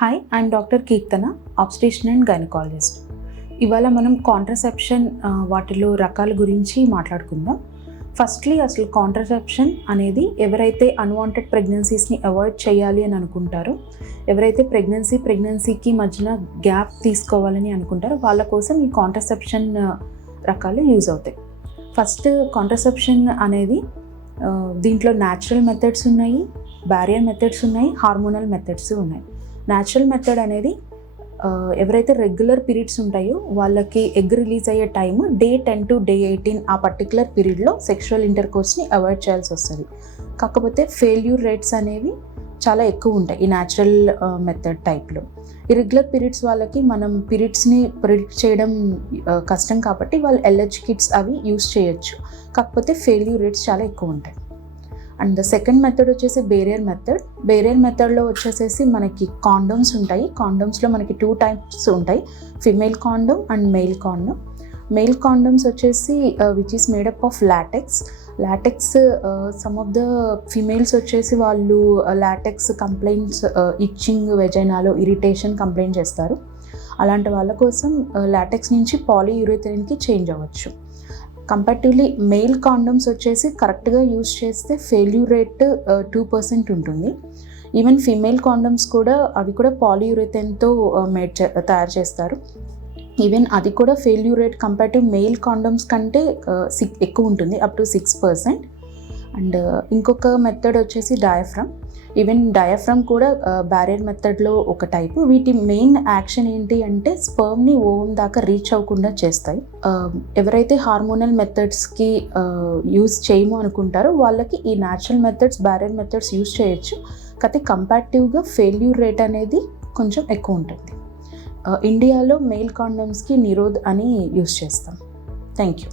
Hi, I'm doctor Keerthana, ఆబ్స్టేషన్ and gynaecologist. ఇవాళ మనం contraception వాటిలో రకాల గురించి మాట్లాడుకుందాం. ఫస్ట్లీ అసలు కాంట్రసెప్షన్ అనేది ఎవరైతే అన్వాంటెడ్ ప్రెగ్నెన్సీస్ని అవాయిడ్ చేయాలి అని అనుకుంటారో, ఎవరైతే ప్రెగ్నెన్సీకి మధ్యన గ్యాప్ తీసుకోవాలని అనుకుంటారో వాళ్ళ కోసం ఈ కాంట్రసెప్షన్ రకాలు యూజ్ అవుతాయి. ఫస్ట్ కాంట్రసెప్షన్ అనేది దీంట్లో న్యాచురల్ మెథడ్స్ ఉన్నాయి, బ్యారియర్ మెథడ్స్ ఉన్నాయి, హార్మోనల్ మెథడ్స్ ఉన్నాయి. న్యాచురల్ మెథడ్ అనేది ఎవరైతే రెగ్యులర్ పీరియడ్స్ ఉంటాయో వాళ్ళకి ఎగ్ రిలీజ్ అయ్యే టైం డే 10 to day 18 ఆ పర్టికులర్ పీరియడ్లో సెక్షువల్ ఇంటర్కోర్స్ని అవాయిడ్ చేయాల్సి వస్తుంది. కాకపోతే ఫెయిల్యూర్ రేట్స్ అనేవి చాలా ఎక్కువ ఉంటాయి ఈ న్యాచురల్ మెథడ్ టైప్లో. ఇర్రెగ్యులర్ పీరియడ్స్ వాళ్ళకి మనం పీరియడ్స్ని ప్రిడిక్ట్ చేయడం కష్టం కాబట్టి వాళ్ళు LH కిట్స్ అవి యూస్ చేయొచ్చు. కాకపోతే ఫెయిల్యూర్ రేట్స్ చాలా ఎక్కువ ఉంటాయి. అండ్ సెకండ్ మెథడ్ వచ్చేసి బేరియర్ మెథడ్లో వచ్చేసేసి మనకి కాండోమ్స్ ఉంటాయి. కాండోమ్స్లో మనకి 2 types ఉంటాయి, female condom and male condom. Male condoms వచ్చేసి which is made up of latex. Some of the females వచ్చేసి వాళ్ళు లాటెక్స్ కంప్లైంట్స్, ఇచ్చింగ్, వెజైనాలో ఇరిటేషన్ కంప్లైంట్ చేస్తారు. అలాంటి వాళ్ళ కోసం లాటెక్స్ నుంచి పాలీయూరేథరిన్కి చేంజ్ అవ్వచ్చు. కంపారిటివ్లీ మెయిల్ కాండోమ్స్ వచ్చేసి కరెక్ట్గా యూజ్ చేస్తే ఫెయిల్యూర్ రేట్ 2% ఉంటుంది. ఈవెన్ ఫీమేల్ కాండోమ్స్ కూడా అవి కూడా పాలీయూరేథరిన్తో తయారు చేస్తారు. ఈవెన్ అది కూడా failure rate comparative mail condoms కంటే ఎక్కువ ఉంటుంది, అప్ టు 6%. అండ్ ఇంకొక మెథడ్ వచ్చేసి డయాఫ్రమ్. ఈవెన్ డయాఫ్రమ్ కూడా బ్యారియర్ మెథడ్లో ఒక టైపు. వీటి మెయిన్ యాక్షన్ ఏంటి అంటే స్పర్మ్ని ఓవం దాకా రీచ్ అవ్వకుండా చేస్తాయి. ఎవరైతే హార్మోనల్ మెథడ్స్కి యూజ్ చేయము అనుకుంటారో వాళ్ళకి ఈ natural methods, barrier methods use చేయొచ్చు. కాకపోతే కంపారిటివ్గా ఫెయిల్యూర్ రేట్ అనేది కొంచెం ఎక్కువ ఉంటుంది. ఇండియాలో మెయిల్ కాండోమ్స్కి నిరోధ్ అని యూజ్ చేస్తాం. Thank you.